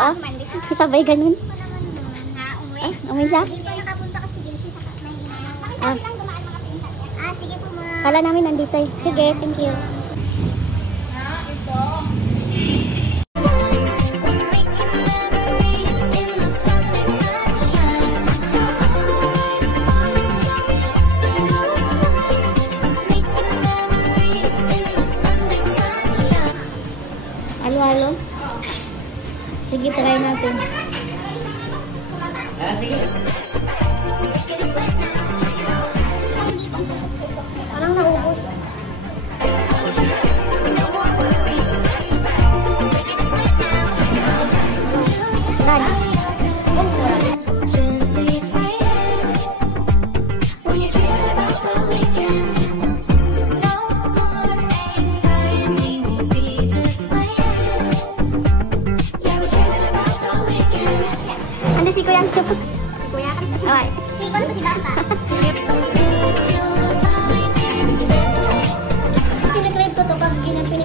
ah. Sabay ganun. Ah, amoy siya? Ah. Sige po ma. Kala namin nandito eh. Sige, thank you. Halo-halo? Sige, try natin. Parang naubos. Ano si Kuya? Kuya ka. Okay. Si Kuya to si Bata. Kinakrave ko to pag ginapin